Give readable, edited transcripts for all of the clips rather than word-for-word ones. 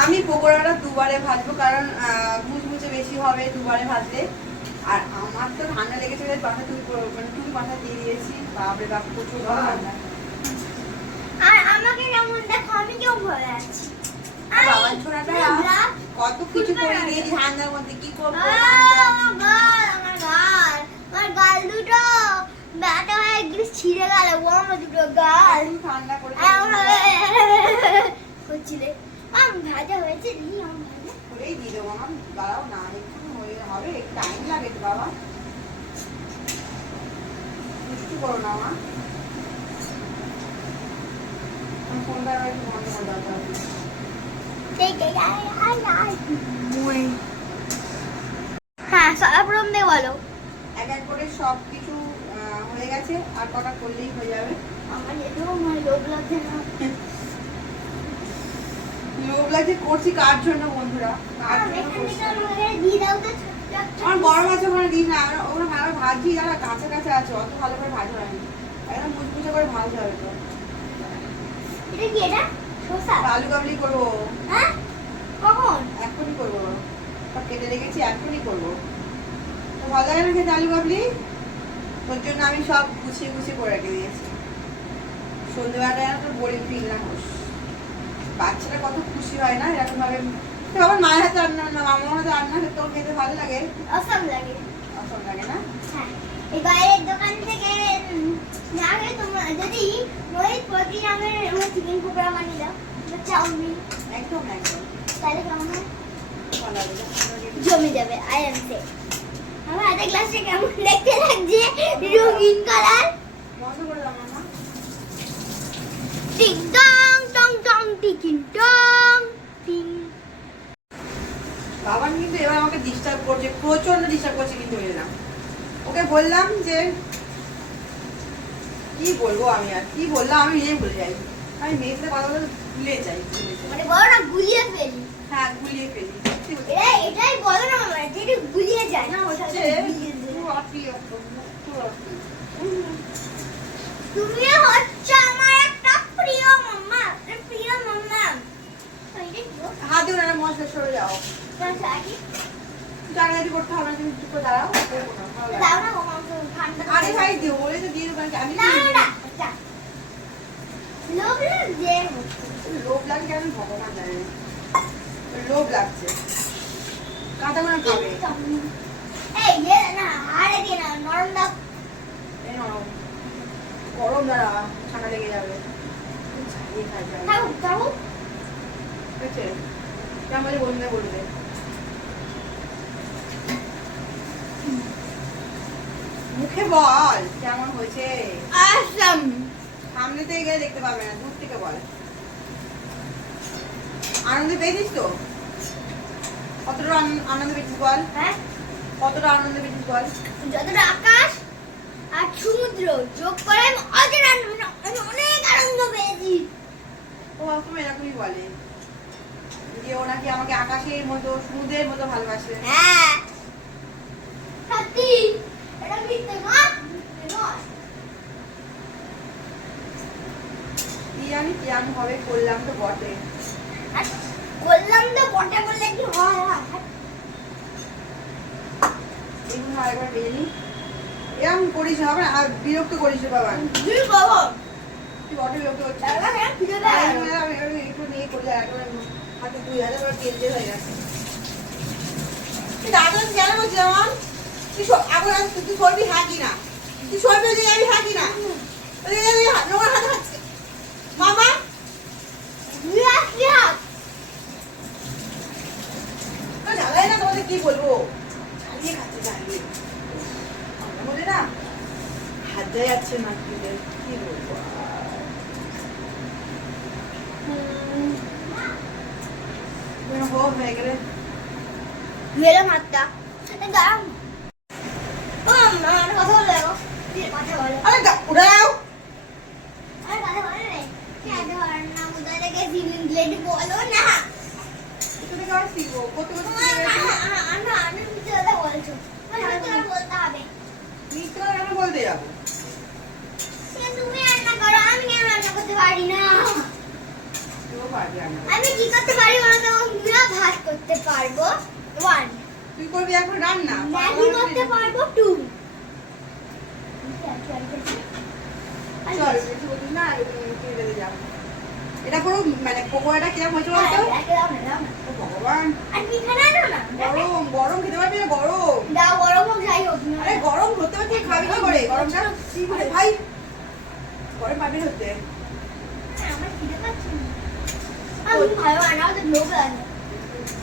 আমি পকোড়াটা দুবারে ভাজবো, কারণ মুচমুচে বেশি হবে দুবারে ভাজলে। আর আমার তো ঠান্ডা লেগেছে, পাঠা তুমি পাঠা দিয়ে দিয়েছি। বাপরে বাপ, প্রচুর ঠান্ডা। আর আমাকে কেমন দেখো, আমি কেউ ভয় আছি। বাবার ছোড়াটা কত কিছু করে দিয়েছি ঠান্ডার মধ্যে, কি করবো? আমার গাল দুটো ব্যথা হয়ে গেলে ছিঁড়ে গেল, আমার দুটো গাল ঠান্ডা করে করছিলে। আম ভাজা হয়েছে, নি আম ভাজা করেই দিয়ে দেবো। আমার দাঁড়াও না, একটু হবে, একটু টাইম লাগে তো বাবা। দুষ্টু করো না মা। ফোনটা একটু বন্ধ করে দাও। হ্যাঁ, সর্বপ্রথম দিয়ে বলো। এক এক করে সব কিছু হয়ে গেছে, আর কটা করলেই হয়ে যাবে। আমার যেতেও লোভ লাগছে না। লোভ লাগছে করছি কার জন্য বন্ধুরা? আমার গরম আছে, ওখানে দিই না, ওখানে ভালো ভাজি, যারা কাঁচা কাঁচা আছে, অত ভালো করে ভাজা হয়নি। একদম মুচমুচে করে ভাজতে হবে তো। এটা কি? এটা শসা? আলু কাবলি করবো। হ্যাঁ, কখন? এখনই করবো, সব কেটে রেখেছি, এখনই করবো। তো ভালো লাগে না খেতে আলু কাবলি? তোর জন্য আমি সব গুছিয়ে গুছিয়ে করে রেখে দিয়েছি। সন্ধ্যেবেলাটা যেন তোর বোরিং ফিল না হোস। বাচ্চারা কত খুশি হয় না এরকম ভাবে। আমার মায়ের হাতে রান্না, মামার হাতে রান্না তোর খেতে ভালো লাগে? অসম লাগে। অসম লাগে না? হ্যাঁ, এই বাইরের দোকান থেকে আগে তোমরা যদি রোহিত প্রতিদিন আমার চিকেন পকোড়া বানিয়ে দাও, চাউমিন, একদম একদম, তাহলে কেমন হয়? ভালো লাগে। জমে যাবে। আই এম সে আমার হাতে গ্লাসটা কেমন দেখতে লাগছে, রঙিন কালার। বন্ধ করে দাও মামা। টিং টং টং টং টিকিং টং টিং। বাবা কিন্তু এবার আমাকে ডিস্টার্ব করছে, প্রচন্ড ডিস্টার্ব করছে কিন্তু এলাম। ওকে বললাম যে কি বলবো, আমি আর কি বললাম আমি নিজেই ভুলে যাই। আমি মেয়ের সাথে কথা বলতে ভুলে যাই। মানে বলো না গুলিয়ে ফেলি। হ্যাঁ, গুলিয়ে ফেলি। এটাই বলো না আমার, যেটা গুলিয়ে যায় না ওটা হচ্ছে গুলিয়ে যায়। তুমি হচ্ছে আমার একটা প্রিয় মাম্মা, প্রিয় মাম্মা। হাত দিয়ে ওরা মশলা সরে যাও। জায়গাটি করতে হবে না, তুমি চুপ করে দাঁড়াও। দাও না মামা, ঠান্ডা। আরে ভাই দিও, বলে তো দিয়ে দেবো। আমি না না আচ্ছা, লোভ লাগছে। লোভ লাগছে, আমি ভগবান জানি না। লোভ লাগছে। কাঁচা করে খাবে। এই না, আরে দি না, নরম দাও। এই নাও, গরম দ্বারা ঠান্ডা লেগে যাবে। ছাড়িয়ে খাই যাবে। দাও দাও। ঠিক আছে, কেমন বলবে বলবে। মুখে বল কেমন হয়েছে। আসাম। সামনে থেকে গেলে দেখতে পাবে না, দূর থেকে বল। আনন্দ পেয়েছিস তো? কতটা আনন্দ পেয়েছিস বল? হ্যাঁ, কতটা আনন্দ পেয়েছিস বল? যতটা আকাশ আর সমুদ্র যোগ করে আমি অনেক আনন্দ পেয়েছি। ও সবসময় এরকমই বলে যে ও নাকি আমাকে আকাশের মতো সমুদ্রের মতো ভালোবাসে। হ্যাঁ সত্যি, এটা মিথ্যে নয়, মিথ্যে নয়। কি জানি কি আমি হবে, করলাম তো বটে। আর বললাম তো বটে বললে কি হয়? এগুলো আরেকবার বেজে নি। এরকম করিস না, হবে না, আর বিরক্ত করিস না বাবা। কি বাবা, তুই বটে বিরক্ত করছিস। ফিরে দাও। একটু নিয়ে করলে একবার হাতে 2000 তেল তেল হয়ে গেছে। তুই দাদা কেন বলছিস আমার? তুই আবার তুই সরবি হ্যাঁ কি না? তুই সরবি যে যাবি হ্যাঁ কি না? নোংরা হাতে খাচ্ছে মামা। জ্বালাই না, তোমাদের কি বলবো, জ্বালিয়ে খাচ্ছে জ্বালিয়ে। আমার মধ্যে না হাত যায় যাচ্ছে না, কি বলবো। হয়ে গেলে মেরে মাত্রা দাঁড়াও। আমার কথা বলে দেখো, কথা বলে। আরে উড়ে যাও। আরে কথা বলে রে, কেন না মুদা থেকে সিলিং বলো না। তুমি কেমন শিখবো? করতে করতে আমি মিথ্যে কথা বলছো, বলতে হবে। মিথ্যে কথা কেন বলতে যাবো? তুমি রান্না করো, আমি কেন রান্না করতে পারি না? তুইও পারবি রান্না করতে। আমি কি করতে পারি বলো তো? পারবো 1, তুই করবি এখন রান্না? ম্যাগি করতে পারবো 2। চল বেশি বলিস না, তুই বেঁধে যা। এটা পুরো মানে পকোড়াটা কিরকম হয়েছে বলতো? ও ভগবান, আর পিঠা না না গরম গরম খেতে পারবি না? গরম, দাও গরম হোক যাই হোক না। আরে গরম হতে পারবি, খাবি কি করে গরমটা? আরে ভাই গরম পাবি হতে। আমার খিদে পাচ্ছে না। আমি ভালো আনাও তো লোভ লাগে।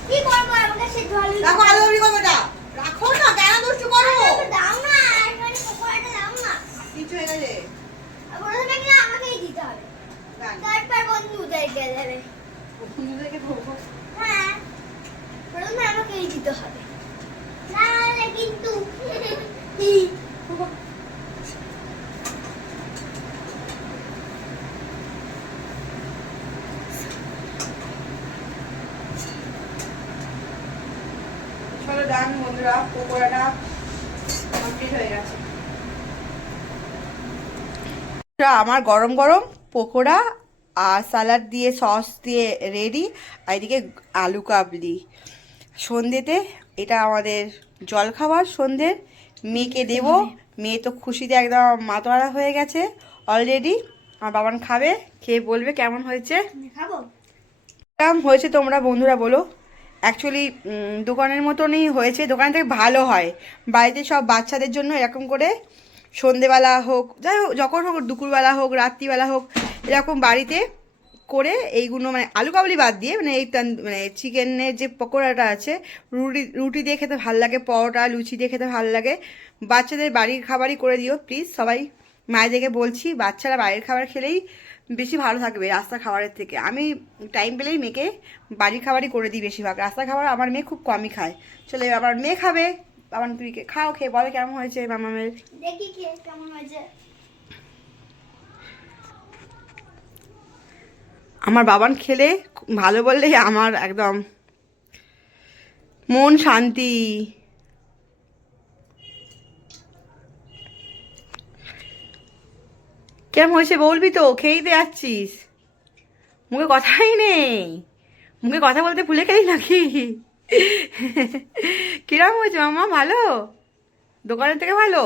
কি করবো আমাকে সে জল রাখো আলু ভাবলি কতটা? রাখো না, কেন দুষ্টু করো? দাও না একবারে পকোড়াটা দাও না। কিছু হয়ে গেছে। আর প্রথমে কি আমাকেই দিতে হবে, তারপর বন্ধুদেরকে দেবে। বন্ধুদেরকে ধোবো। হ্যাঁ প্রথমে আমাকেই দিতে হবে, নাহলে কিন্তু চলো ডান বন্ধুরা, পকোড়াটা কমপ্লিট হয়ে গেছে। আমার গরম গরম পকোড়া আর স্যালাড দিয়ে সস দিয়ে রেডি। আর এদিকে আলু কাবলি। সন্ধ্যেতে এটা আমাদের জলখাবার সন্ধ্যের। মেয়েকে দেবো, মেয়ে তো খুশিতে একদম মাতোয়ারা হয়ে গেছে অলরেডি। আমার বাবান খাবে, খেয়ে বলবে কেমন হয়েছে। খাবো কেমন হয়েছে তোমরা বন্ধুরা বলো। অ্যাকচুয়ালি দোকানের মতনই হয়েছে, দোকান থেকে ভালো হয়। বাড়িতে সব বাচ্চাদের জন্য এরকম করে সন্ধেবেলা হোক, যাই হোক যখন হোক, দুপুরবেলা হোক, রাত্রিবেলা হোক, এরকম বাড়িতে করে এইগুলো মানে আলু কাবলি বাদ দিয়ে মানে এই মানে চিকেনের যে পকোড়াটা আছে, রুটি রুটি দিয়ে খেতে ভালো লাগে, পরোটা লুচি দিয়ে খেতে ভালো লাগে। বাচ্চাদের বাড়ির খাবারই করে দিও প্লিজ সবাই। মায়েদেরকে বলছি, বাচ্চারা বাইরের খাবার খেলেই বেশি ভালো থাকবে রাস্তার খাবারের থেকে। আমি টাইম পেলেই মেয়েকে বাড়ির খাবারই করে দিই বেশিরভাগ। রাস্তার খাবার আমার মেয়ে খুব কমই খায়। চলে আমার মেয়ে খাবে, আমার তুই খাও, খেয়ে বলো কেমন হয়েছে মামামের। দেখি খেয়ে কেমন হয়েছে। আমার বাবান খেলে ভালো বললেই আমার একদম মন শান্তি। কেমন হয়েছে বলবি তো, খেয়েই তো যাচ্ছিস, মুখে কথাই নেই, মুখে কথা বলতে ভুলে গেলি নাকি? কিরম হয়েছে মামা, ভালো? দোকানের থেকে ভালো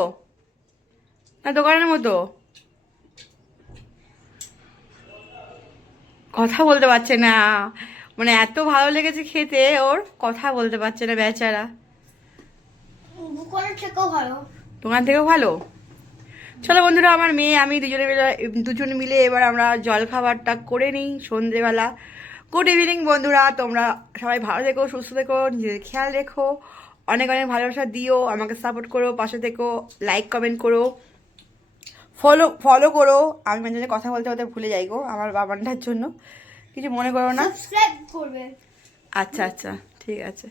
না দোকানের মতো? কথা বলতে পারছে না, মানে এত ভালো লেগেছে খেতে ওর, কথা বলতে পারছে না বেচারা। দোকানের থেকেও ভালো। দোকান থেকেও ভালো। চলো বন্ধুরা, আমার মেয়ে আমি দুজনে মিলে এবার আমরা জল খাবারটা করে নিই সন্ধেবেলা। গুড ইভিনিং বন্ধুরা, তোমরা সবাই ভালো থেকো, সুস্থ থেকো, নিজেদের খেয়াল রেখো, অনেক অনেক ভালোবাসা দিও, আমাকে সাপোর্ট করো, পাশে থেকো, লাইক কমেন্ট করো, ফলো করো। আমি মাঝে মাঝে কথা বলতে বলতে ভুলে যাই গো, আমার বাবানটার জন্য কিছু মনে করো না। সাবস্ক্রাইব করবে। আচ্ছা আচ্ছা ঠিক আছে।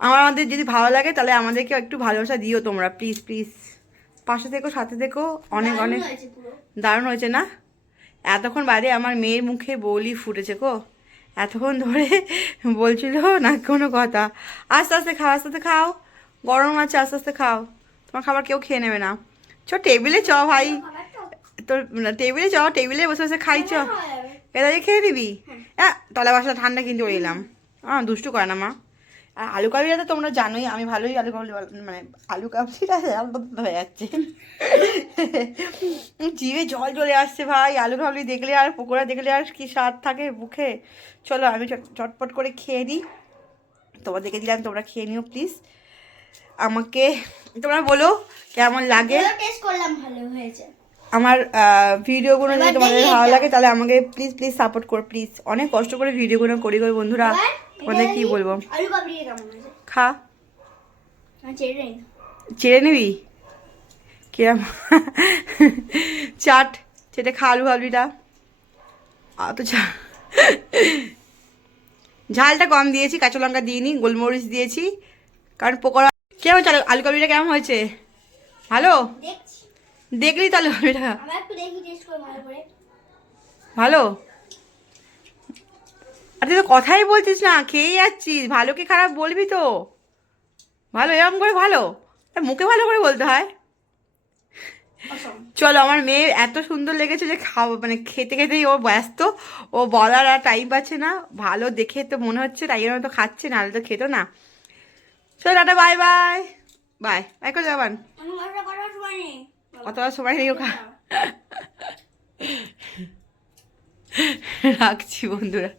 আমাদের যদি ভালো লাগে তাহলে আমাদেরকে একটু ভালোবাসা দিও তোমরা প্লিজ প্লিজ। পাশে থেকো, সাথে থেকো, অনেক অনেক। দারুণ হয়েছে না? এতক্ষণ বাদে আমার মেয়ের মুখে বলি ফুটেছে গো, এতক্ষণ ধরে বলছিল না কোনো কথা। আস্তে আস্তে খাও, আস্তে আস্তে খাও, গরম আছে, আস্তে আস্তে খাও, তোমার খাবার কেউ খেয়ে নেবে না। চ টেবিলে চ ভাই, তোর টেবিলে চ, টেবিলে বসে বসে খাই চ। এটা খেয়ে দিবি? হ্যাঁ, তলা বাসা ঠান্ডা কিনতে এলাম। দুষ্টু করে না মা। আর আলু কাবলিটা তো তোমরা জানোই, আমি ভালোই আলু কাবলি মানে আলু কাবলিটা হয়ে যাচ্ছে, জিভে জল চলে আসছে ভাই। আলু কাবলি দেখলে আর পকোড়া দেখলে আর কি স্বাদ থাকে মুখে। চলো আমি চটপট করে খেয়ে নিই, তোমাদেরকে দিলাম, তোমরা খেয়ে নিও প্লিজ। আমাকে তোমরা বলো কেমন লাগে। টেস্ট করলাম, ভালো হয়েছে। আমার ভিডিওগুলো যদি তোমাদের ভালো লাগে তাহলে আমাকে প্লিজ প্লিজ সাপোর্ট করো প্লিজ। অনেক কষ্ট করে ভিডিওগুলো করি গো বন্ধুরা, তোমাদের কি বলবো। আলু কাবলি কেমন হয়েছে? খা, চেড়ে নিবি কিরম চাট, চেটে খা আলু কাবলিটা। অত ঝালটা কম দিয়েছি, কাঁচা লঙ্কা দিইনি, গোলমরিচ দিয়েছি কারণ পকোড়া। কেমন চলো আলু কাবলিটা কেমন হয়েছে? ভালো? দেখলি তাহলে এটা ভালো? আর তুই তো কথাই বলছিস না, খেয়ে যাচ্ছিস, ভালো কি খারাপ বলবি তো। ভালো এরকম করে ভালো, মুখে ভালো করে বলতে হয়। অসম। চলো, আমার মেয়ে এত সুন্দর লেগেছে যে খাওয়া মানে খেতে খেতেই ও ব্যস্ত, ও বলার আর টাইম পাচ্ছে না। ভালো দেখে তো মনে হচ্ছে, তাই জন্য তো খাচ্ছে, নাহলে তো খেতো না। চলো tata, bye bye. Bye bye করে যাবান, আমি মজা করার সময় নেই। অত সময় নেই রাখছি বন্ধুরা।